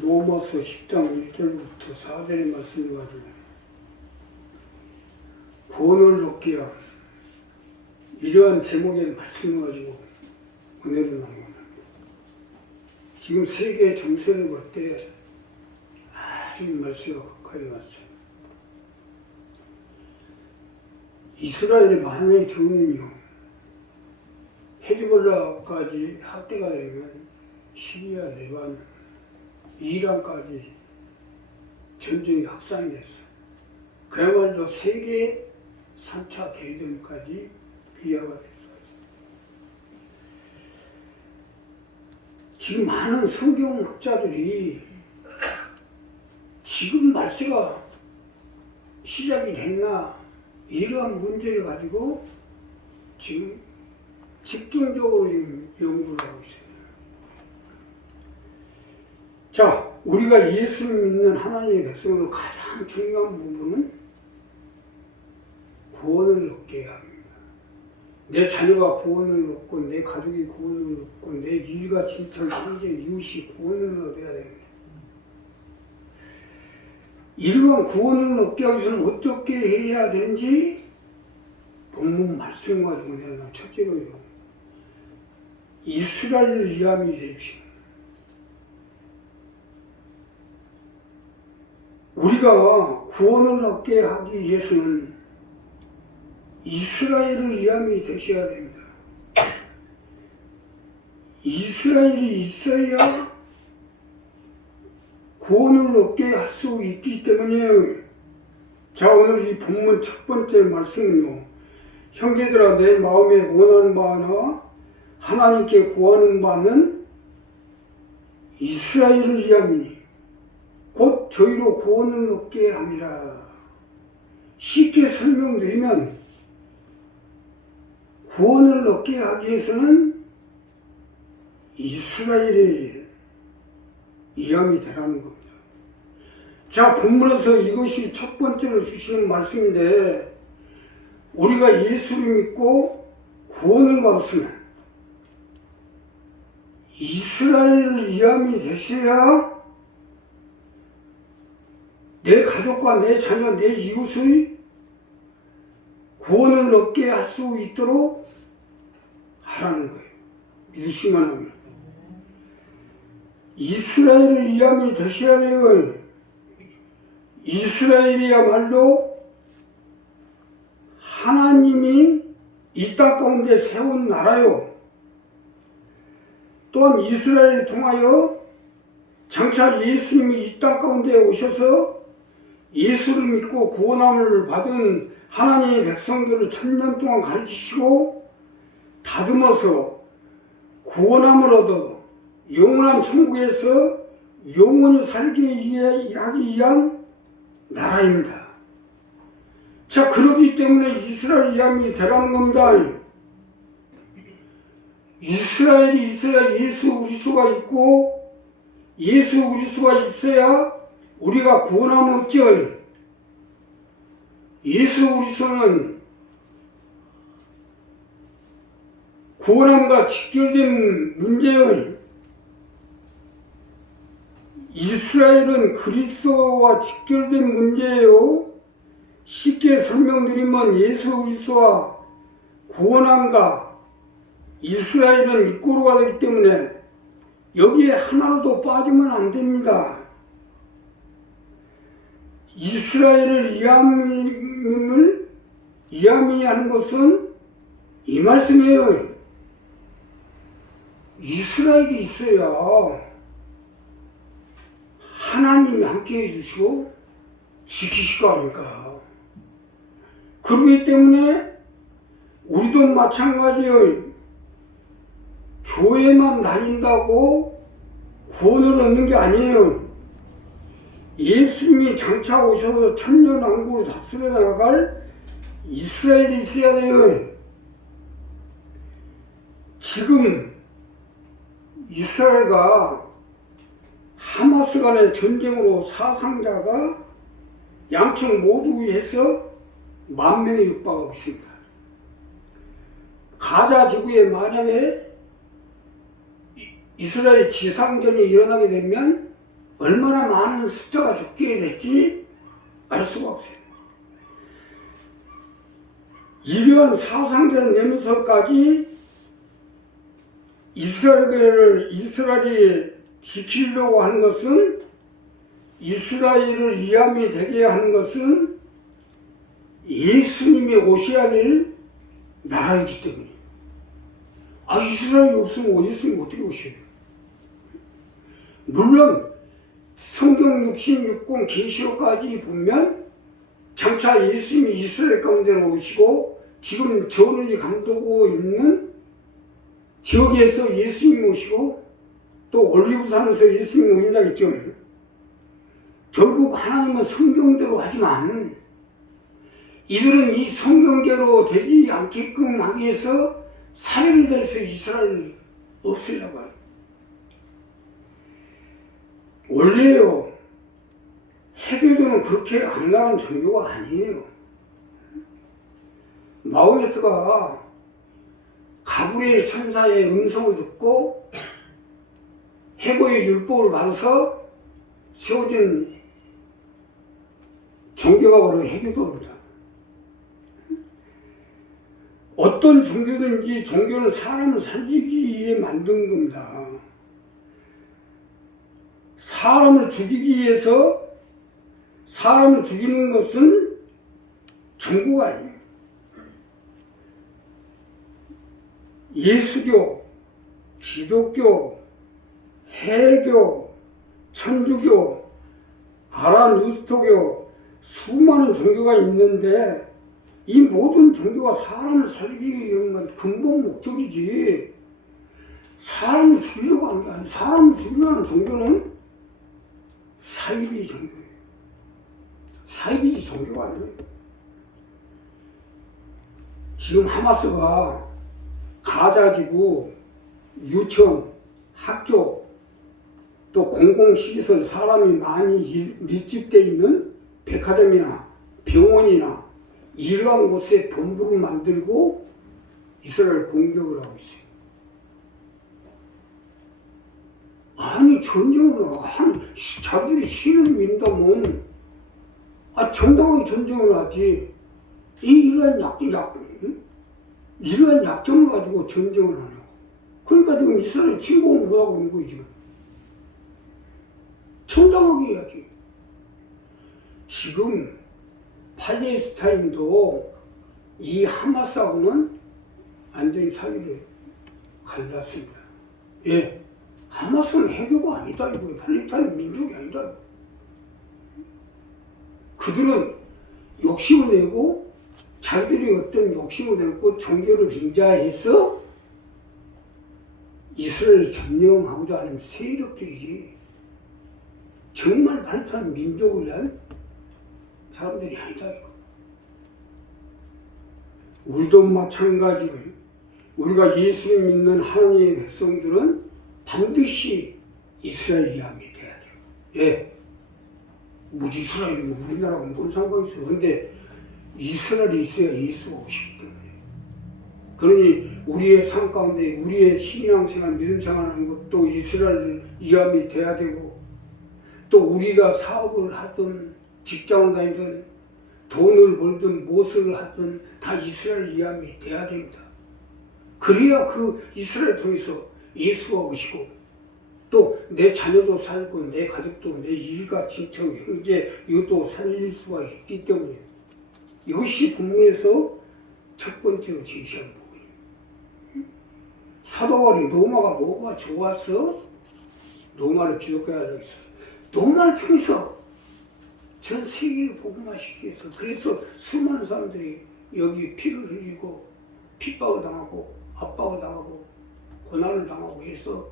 로마서 10장 1절부터 4절의 말씀을 가지고 구원을 얻게 한 이러한 제목의 말씀을 가지고 은혜를 나누고 지금 세계 정세를 볼 때 아주 말씀과 가까이 왔어요. 이스라엘의 만약에 정은이요 헤즈볼라까지 합대가 되면 시리아, 레바논, 이란까지 전쟁이 확산이 됐어요. 그야말로 세계 3차 대전까지 비하가 됐어요. 지금 많은 성경학자들이 지금 말세가 시작이 됐나 이러한 문제를 가지고 지금 집중적으로 지금 연구를 하고 있어요. 자, 우리가 예수를 믿는 하나님의 백성으로 가장 중요한 부분은 구원을 얻게 해야 합니다. 내 자녀가 구원을 얻고 내 가족이 구원을 얻고 내 일가 친척 형제 이웃이 구원을 얻어야 됩니다. 이러한 구원을 얻기 위해서는 어떻게 해야 되는지 본문 말씀 가지고 내가 첫째로요 이스라엘을 위함이 되십시오. 우리가 구원을 얻게 하기 위해서는 이스라엘을 위함이 되셔야 됩니다. 이스라엘이 있어야 구원을 얻게 할 수 있기 때문에 자, 오늘 이 본문 첫 번째 말씀은요 형제들아 내 마음에 원하는 바나 하나님께 구하는 바는 이스라엘을 위함이니 곧 저희로 구원을 얻게 함이라. 쉽게 설명드리면 구원을 얻게 하기 위해서는 이스라엘의 위함이 되라는 겁니다. 자, 본문에서 이것이 첫 번째로 주시는 말씀인데 우리가 예수를 믿고 구원을 받았으면 이스라엘 위함이 되셔야 내 가족과 내 자녀, 내 이웃의 구원을 얻게 할 수 있도록 하라는 거예요. 믿으시면 하면. 이스라엘 위함이 되셔야 돼요. 이스라엘이야말로 하나님이 이 땅 가운데 세운 나라요. 또한 이스라엘을 통하여 장차 예수님이 이 땅 가운데 오셔서 예수를 믿고 구원함을 받은 하나님의 백성들을 1000년 동안 가르치시고 다듬어서 구원함을 얻어 영원한 천국에서 영원히 살게 하기 위한 나라입니다. 자, 그렇기 때문에 이스라엘 위함이 되라는 겁니다. 이스라엘이 있어야 예수 그리스도가 있고 예수 그리스도가 있어야 우리가 구원함을 얻죠. 예수 그리스도는 구원함과 직결된 문제의 이스라엘은 그리스도와 직결된 문제예요. 쉽게 설명드리면 예수 그리스도와 구원함과 이스라엘은 이꼬르가 되기 때문에 여기에 하나라도 빠지면 안 됩니다. 이스라엘을 이함이 하는 것은 이 말씀이에요. 이스라엘이 있어야 하나님이 함께 해주시고 지키실 거 아닙니까? 그렇기 때문에 우리도 마찬가지예요. 교회만 다닌다고 구원을 얻는 게 아니에요. 예수님이 장차 오셔서 천년왕국으로 다스려 나갈 이스라엘이 있어야 돼요. 지금 이스라엘과 하마스 간의 전쟁으로 사상자가 양측 모두 해서 10,000명에 육박하고 있습니다. 가자 지구에 만약에 이스라엘 지상전이 일어나게 되면 얼마나 많은 숫자가 죽게 됐지 알 수가 없어요. 이러한 사상들을 내면서까지 이스라엘이 지키려고 하는 것은, 이스라엘을 이함이 되게 하는 것은 예수님이 오셔야 될 나라이기 때문이에요. 이스라엘이 없으면 예수님이 어떻게 오셔야 돼요? 물론 성경 66권 계시록까지 보면 장차 예수님이 이스라엘 가운데로 오시고, 지금 전원이 감도고 있는 지역에서 예수님이 오시고, 또 올리브산에서 예수님이 오신다 했죠. 결국 하나님은 성경대로 하지만 이들은 이 성경대로 되지 않게끔 하기 위해서 사례를 들어서 이스라엘을 없애려고 해요. 원래요, 해교도는 그렇게 안 나온 종교가 아니에요. 마호메트가 가브리엘 천사의 음성을 듣고 해고의 율법을 받아서 세워진 종교가 바로 해교도입니다. 어떤 종교든지 종교는 사람을 살리기 위해 만든 겁니다. 사람을 죽이기 위해서 사람을 죽이는 것은 종교가 아니에요. 예수교, 기독교, 해교, 천주교, 아라누스토교, 수많은 종교가 있는데 이 모든 종교가 사람을 살리기 위한 근본 목적이지 사람을 죽이려고 하는 게 아니에요. 사람을 죽이려고 하는 종교는 사이비 종교예요. 사이비지 종교가 아니에요. 지금 하마스가 가자지구, 유치원, 학교, 또 공공시설, 사람이 많이 밀집되어 있는 백화점이나 병원이나 이러한 곳에 본부를 만들고 이스라엘 공격을 하고 있어요. 아니, 전쟁을 자기들이 신을 믿다면 정당하게 전쟁을 하지. 이러한 약점을 가지고 전쟁을 하냐고. 그러니까 지금 이스라엘 침공을 못하고 있는 거예요, 지금. 정당하게 해야지. 지금 팔레스타인도 이 하마스하고는 완전히 사이를 갈랐습니다. 예, 하마스는 해교가 아니다, 이거. 팔레스타인 민족이 아니다. 그들은 욕심을 내고 자기들이 어떤 욕심을 내고 종교를 빙자해서 이스라엘을 점령하고자 하는 세력들이지 정말 발전한 민족을 위한 사람들이 아니다. 우리도 마찬가지로 우리가 예수를 믿는 하나님의 백성들은 반드시 이스라엘 이함이 돼야 돼요. 예, 이스라엘이면 우리나라하고 뭔 상관이 있어요. 그런데 이스라엘이 있어야 예수가 오시기 때문에. 그러니 우리의 삶 가운데 우리의 신앙생활, 믿음생활하는 것도 이스라엘 이함이 돼야 되고, 또 우리가 사업을 하든 직장을 다니든 돈을 벌든 무엇을 하든 다 이스라엘 이함이 돼야 됩니다. 그래야 그 이스라엘 통해서 예수가 오시고 또 내 자녀도 살고 내 가족도 내 일가 친척 형제 이것도 살릴 수가 있기 때문에 이것이 본문에서 첫 번째로 제시한 부분이에요. 사도 바울이 로마가 뭐가 좋아서 로마를 기독교화하고 있어요. 로마를 통해서 전 세계를 복음화시키기 위해서, 그래서 수많은 사람들이 여기 피를 흘리고 핍박을 당하고 압박을 당하고 고난을 당하고 해서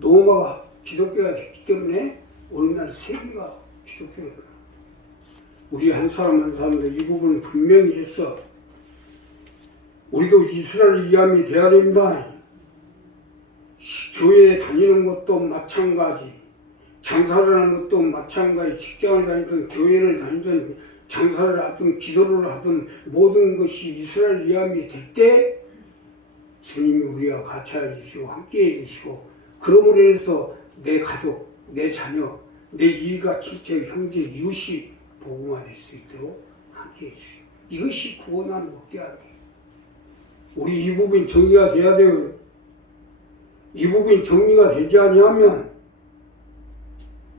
로마가 기독교가 됐기 때문에 오늘날 세계가 기독교예요. 우리 한 사람 한 사람도 이 부분을 분명히 해서 우리도 이스라엘 이함이 돼야 됩니다. 교회에 다니는 것도 마찬가지, 장사를 하는 것도 마찬가지, 직장을 다니든 교회를 다니든 장사를 하든 기도를 하든 모든 것이 이스라엘 이함이 될 때 주님이 우리와 같이 해주시고 함께 해주시고, 그러므로 해서 내 가족, 내 자녀, 내 일가 친척 형제 이웃이 복음화될 수 있도록 하게 해주시오. 이것이 구원하는 목대하는 거예요. 우리 이 부분이 정리가 돼야 돼요. 이 부분이 정리가 되지 아니하면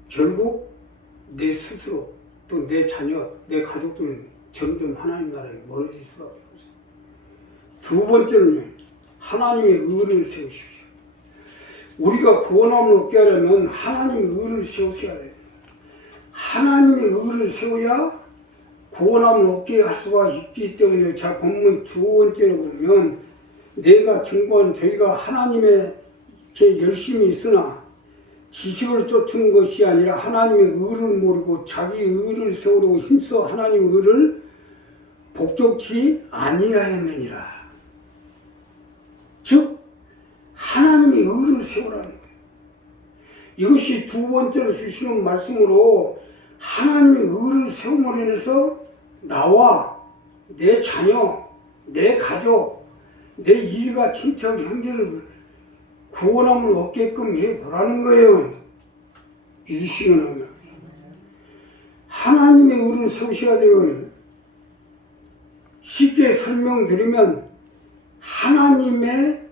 결국 내 스스로 또 내 자녀, 내 가족들은 점점 하나님 나라에 멀어질 수밖에 없어요. 두 번째는 하나님의 의를 세우십시오. 우리가 구원함을 얻게 하려면 하나님의 의를 세우셔야 돼요. 하나님의 의를 세워야 구원함을 얻게 할 수가 있기 때문에 자 본문 두 번째로 보면 내가 증거한 저희가 하나님의 열심히 있으나 지식을 쫓은 것이 아니라 하나님의 의를 모르고 자기 의를 세우려고 힘써 하나님의 의를 복종치 아니하였느니라. 즉 하나님의 의를 세우라는 거예요. 이것이 두 번째로 주시는 말씀으로 하나님의 의를 세움으로 인해서 나와 내 자녀, 내 가족, 내 일가 친척 형제를 구원함을 얻게끔 해보라는 거예요. 이르시면 하면 하나님의 의를 세우셔야 돼요. 쉽게 설명드리면 하나님의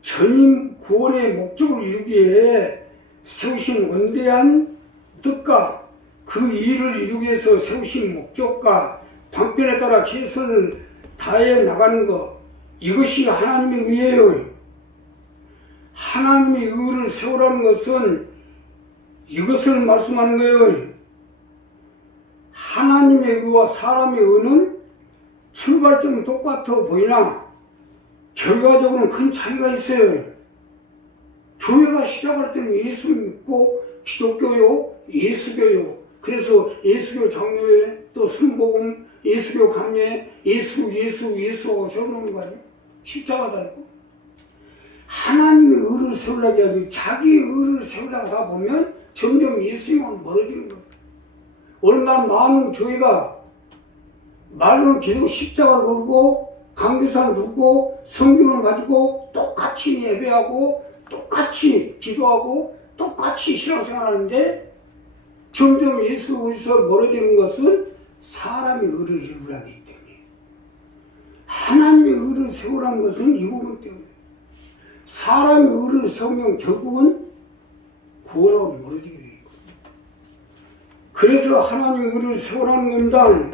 전임 구원의 목적을 이루기 위해 세우신 원대한 뜻과 그 일을 이루기 위해서 세우신 목적과 방편에 따라 최선을 다해 나가는 것, 이것이 하나님의 의예요. 하나님의 의를 세우라는 것은 이것을 말씀하는 거예요. 하나님의 의와 사람의 의는 출발점은 똑같아 보이나 결과적으로는 큰 차이가 있어요. 교회가 시작할 때는 예수 믿고 기독교요, 예수교요. 그래서 예수교 장로회, 또 순복음, 예수교 감례, 예수하고 세우는 거 아니에요? 십자가 달고. 하나님의 의를 세우려고 해야지 자기 의를 세우려고 하다 보면 점점 예수님하고 멀어지는 거예요. 어느 날 많은 교회가 말은 계속 십자가를 걸고 강교사를 두고 성경을 가지고 똑같이 예배하고 똑같이 기도하고 똑같이 신앙생활하는데 점점 예수 그리스도에서 멀어지는 것은 사람의 의를 이루려 하기 때문에 하나님의 의를 세우라는 것은 이 부분 때문에 사람의 의를 세우면 결국은 구원하고 멀어지게 돼요. 그래서 하나님의 의를 세우라는 겁니다.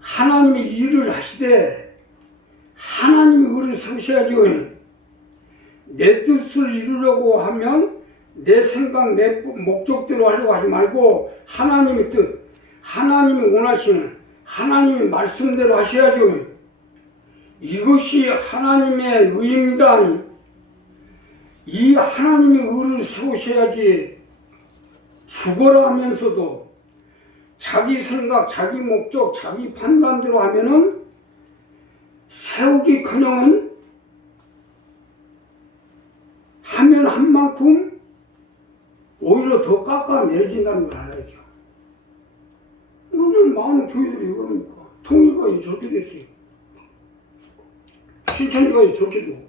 하나님의 일을 하시되 하나님의 의를 세우셔야죠. 내 뜻을 이루려고 하면 내 생각, 내 목적대로 하려고 하지 말고 하나님의 뜻, 하나님이 원하시는 하나님의 말씀대로 하셔야죠. 이것이 하나님의 의입니다. 이 하나님의 의를 세우셔야지 죽어라 하면서도 자기 생각, 자기 목적, 자기 판단대로 하면은 세우기커녕은 하면 한 만큼 오히려 더 깎아내려진다는 걸 알아야죠. 오늘 많은 교회들이 그러니까 통일가에 저렇게 됐어요. 실천가에 저렇게 되고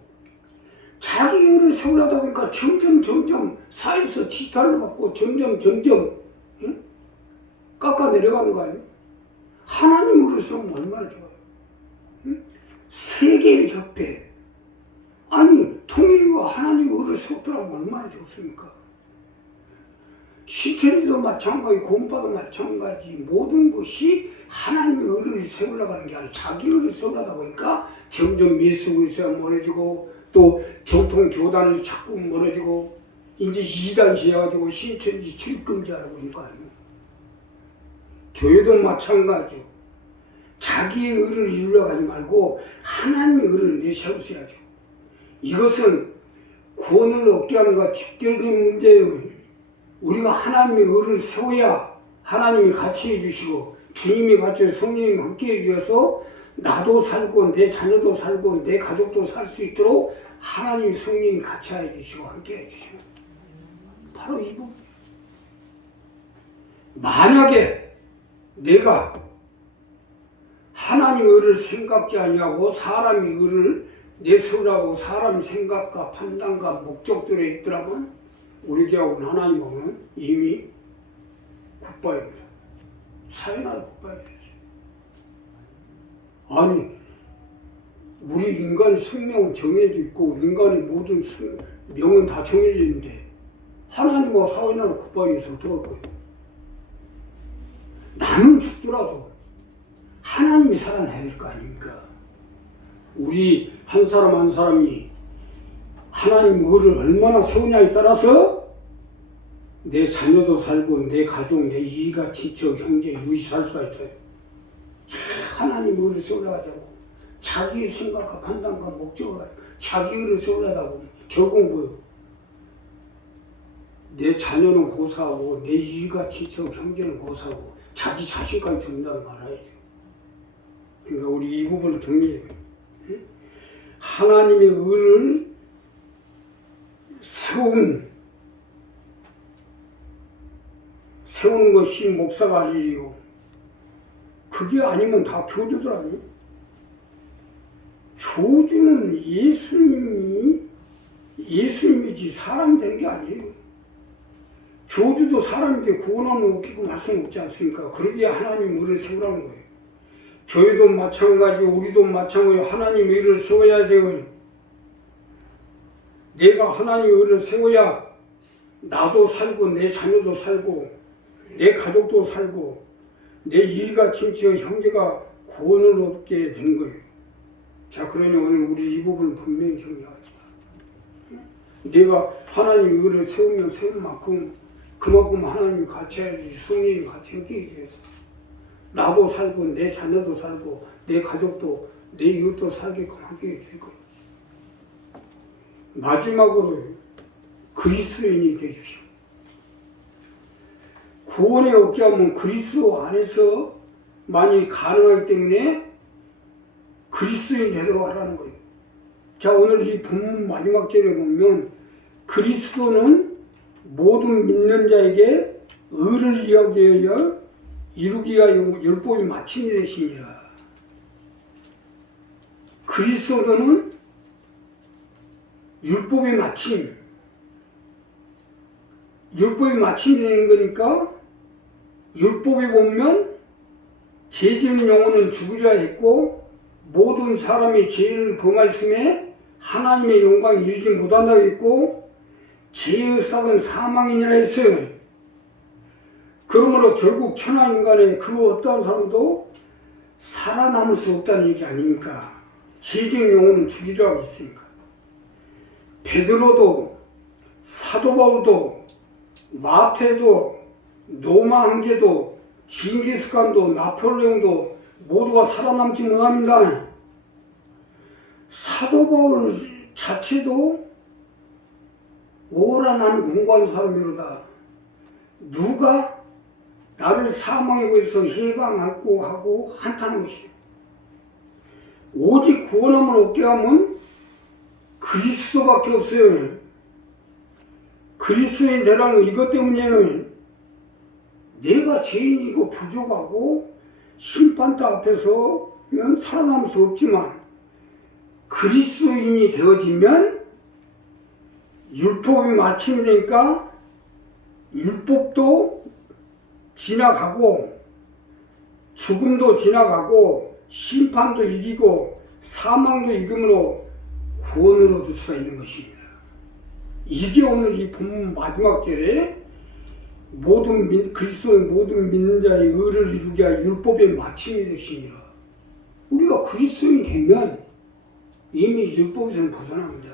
자기 의를 세우려다 보니까 점점 사회에서 지탄을 받고 점점 응? 깎아내려가는 거 아니에요? 하나님 의를 세우면 얼마나 좋아요. 응? 세계협회 아니 통일과 하나님 의를 세우더라면 얼마나 좋습니까? 시천지도 마찬가지, 공파도 마찬가지, 모든 것이 하나님의 의를 세우려고 하는 게 아니라 자기 의를 세우려다 보니까 점점 예수 그리스도가 멀어지고 또 정통 교단에서 자꾸 멀어지고 이제 이단시해가지고 신천지 출입금지하라고 하는 거 아니에요. 교회도 마찬가지죠. 자기의 의를 이루려고 하지 말고 하나님의 의를 내세우셔야죠. 이것은 구원을 얻게 하는 것과 직결된 문제예요. 우리가 하나님의 의를 세워야 하나님이 같이 해주시고 주님이 같이 성령님이 함께 해주셔서 나도 살고 내 자녀도 살고 내 가족도 살 수 있도록 하나님 성령이 같이 해주시고 함께 해주시고 바로 이 부분. 만약에 내가 하나님의 의를 생각지 아니하고 사람의 의를 내세우라고 사람의 생각과 판단과 목적대로 있더라면 우리 교하고는 하나님하고는 이미 굿바입니다. 사이나라 굿바이죠. 아니, 우리 인간의 숙명은 정해져 있고 인간의 모든 명은 다 정해져 있는데 하나님과 사이나라 굿바이에서 어떡할 거예요? 나는 죽더라도 하나님이 살아나야 될 거 아닙니까? 우리 한 사람 한 사람이 하나님 의를 얼마나 세우냐에 따라서 내 자녀도 살고 내 가족, 내 이가 친척, 형제, 이웃이 살 수가 있어요. 하나님 의를 세우려 하자고 자기의 생각과 판단과 목적을 자기 의를 세우려고 결국은 뭐예요? 내 자녀는 고사하고 내 이가 친척, 형제는 고사하고 자기 자신까지 죽는다는 말이죠. 그러니까 우리 이 부분을 정리해요. 하나님의 의를 세우는 것이 목사가 할 일이요. 그게 아니면 다 교주들 아니에요? 교주는 예수님이지 사람 된 게 아니에요. 교주도 사람인데 구원하면 웃기고 말씀 없지 않습니까? 그러기에 하나님 의를 세우라는 거예요. 교회도 마찬가지고 우리도 마찬가지고 하나님 의를 세워야 돼요. 내가 하나님 의를 세워야 나도 살고 내 자녀도 살고 내 가족도 살고 내 이가 친척 형제가 구원을 얻게 된 거예요. 자, 그러니 오늘 우리 이 부분을 분명히 정리합시다. 내가 하나님 의를 세우면 세운 만큼 그만큼 하나님이 같이 해야지, 성령이 같이 함께 해주겠어. 나도 살고 내 자녀도 살고 내 가족도 내 이웃도 살게끔 함께 해줄 거예요. 마지막으로 그리스도인이 되십시오. 구원에 얻게 하면 그리스도 안에서 많이 가능하기 때문에 그리스도인 되도록 하라는 거예요. 자, 오늘 이 본문 마지막 절에 보면 그리스도는 모든 믿는 자에게 의를 이루기가 율법이 마침이 되시니라. 그리스도는 율법의 마침, 율법이 마침이 되는 거니까 율법에 보면 죄 지은 영혼은 죽으리라 했고 모든 사람이 죄를 범하였음에 하나님의 영광에 이르지 못한다고 했고 죄의 삭은 사망이니라 했어요. 그러므로 결국 천하인간의 그 어떠한 사람도 살아남을 수 없다는 얘기 아닙니까? 죄 지은 영혼은 죽이라고 했으니까. 베드로도 사도 바울도 마태도 로마 황제도 징기스칸도 나폴레옹도 모두가 살아남지 못합니다. 사도 바울 자체도 오라 나는 공고한 사람이로다. 누가 나를 사망에 보여서 해방하고 하고 한탄한 것이요. 오직 구원함을 얻게 하면 그리스도밖에 없어요. 그리스도인 되라는 이것 때문이에요. 내가 죄인이고 부족하고 심판대 앞에서는 살아남을 수 없지만 그리스도인이 되어지면 율법이 마침이 되니까 율법도 지나가고 죽음도 지나가고 심판도 이기고 사망도 이김으로 구원을 얻을 수가 있는 것입니다. 이게 오늘 이 본문 마지막 절에 그리스도는 모든 믿는 자의 의를 이루게 할 율법의 마침이 되시니라. 우리가 그리스도인이 되면 이미 율법에서는 벗어납니다.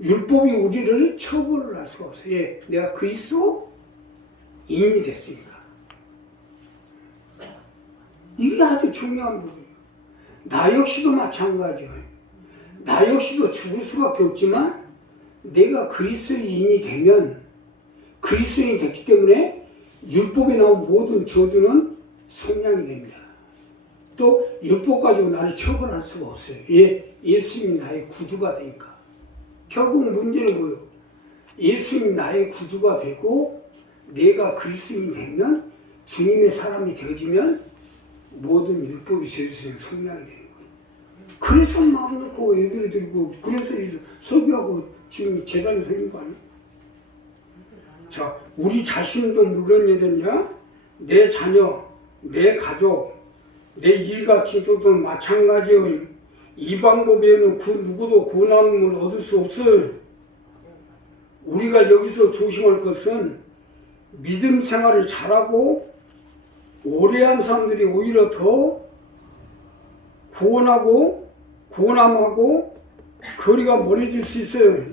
율법이 우리를 처벌을 할 수가 없어요. 예, 내가 그리스도인이 됐으니까. 이게 아주 중요한 부분이에요. 나 역시도 마찬가지예요. 나 역시도 죽을 수밖에 없지만 내가 그리스도인이 되면 그리스도인이 됐기 때문에 율법에 나온 모든 저주는 성량이 됩니다. 또 율법 가지고 나를 처벌할 수가 없어요. 예수님이 나의 구주가 되니까. 결국 문제는 뭐예요? 예수님이 나의 구주가 되고 내가 그리스도인이 되면 주님의 사람이 되어지면 모든 율법이 제수의 성량이 되는 거예요. 그래서 마음 놓고 예배를 드리고 그래서 설교하고 지금 재단에 서는 거 아니에요? 자, 우리 자신도 물론이거든요. 내 자녀, 내 가족, 내 일가 친척도 마찬가지예요. 이 방법에는 그 누구도 구원함을 얻을 수 없어요. 우리가 여기서 조심할 것은 믿음 생활을 잘하고 오래 한 사람들이 오히려 더 구원함하고 거리가 멀어질 수 있어요.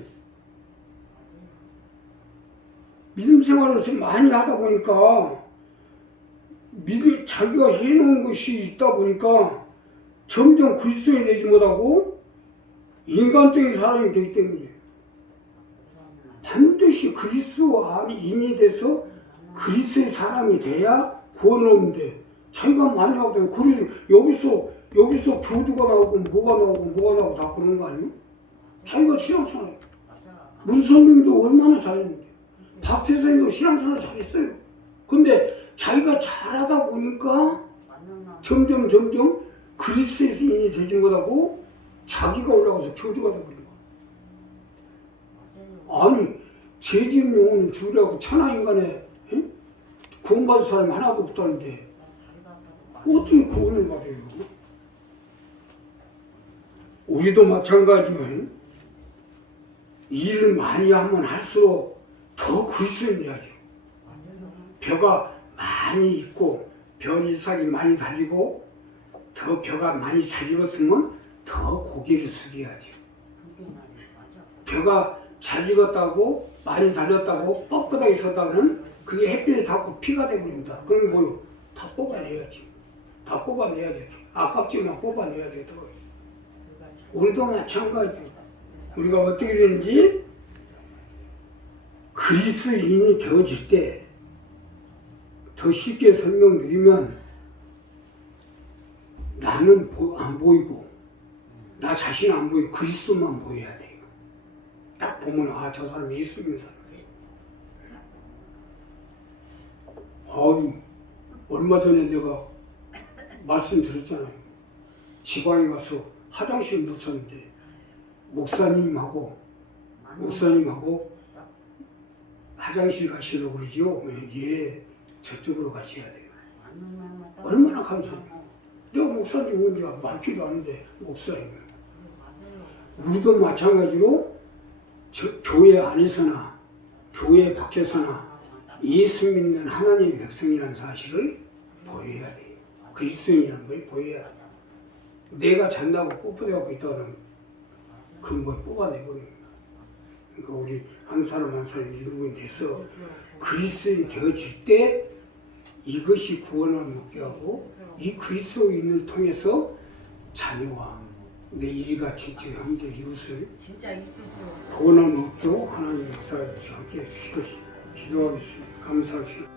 믿음 생활을 좀 많이 하다 보니까 자기가 해놓은 것이 있다 보니까 점점 그리스도인이 되지 못하고 인간적인 사람이 되기 때문이에요. 반드시 그리스도인이 돼서 그리스도의 사람이 돼야 구원을 얻는데 자기가 많이 하고 그래서 여기서 교주가 나오고 뭐가 나오고 다 그러는 거 아니에요? 자기가 신앙생활 문선명도 얼마나 잘했는데 박태선도 신앙생활 잘했어요. 근데 자기가 잘하다 보니까 점점 그리스도인이 되지 못하고 자기가 올라가서 교주가 되버린 거야. 아니 죄지은 영혼은 죽으라고 천하인간에 구원받을 사람이 하나도 없다는데 어떻게 구원을 받아요? 우리도 마찬가지예요. 일을 많이 하면 할수록 더 그리스도인 돼야죠. 벼가 많이 있고 벼 이삭이 많이 달리고 더 벼가 많이 잘 익었으면 더 고개를 숙여야죠. 벼가 잘 익었다고 많이 달렸다고 뻣뻣하게 섰다는 그게 햇빛에 닿고 피가 되버립니다. 그럼 뭐요? 다 뽑아내야지. 다 뽑아내야지. 아깝지만 뽑아내야 돼. 우리도 마찬가지. 우리가 어떻게 되는지 그리스도인이 되어질 때 더 쉽게 설명드리면 나는 안 보이고 나 자신은 안 보이고 그리스도만 보여야 돼요. 딱 보면 아, 저 사람 예수 믿는 사람. 얼마 전에 내가 말씀드렸잖아요. 지방에 가서 화장실 놓쳤는데 목사님하고 화장실 가시라고 그러죠. 예, 저쪽으로 가셔야 돼요. 얼마나 감사해요. 내가 목사님 뭔지가 많지도 않은데 목사님. 우리도 마찬가지로 교회 안에서나 교회 밖에서나 예수 믿는 하나님의 백성이라는 사실을 보여야 돼요. 그리스도인이라는 걸 보여야 돼요. 내가 잔다고 뻣뻣해갖고 있다는 그런 걸 뽑아내버립니다. 그러니까 우리 한 사람 한 사람 일부인 돼서 그리스도인이 되어질 때 이것이 구원을 먹게 하고 이 그리스도인을 통해서 자녀와 내 일가 친척 형제 이웃을 구원을 먹도록 하나님 역사해 주시고 함께 해주실 것이 기도하겠습니다. 감사합니다.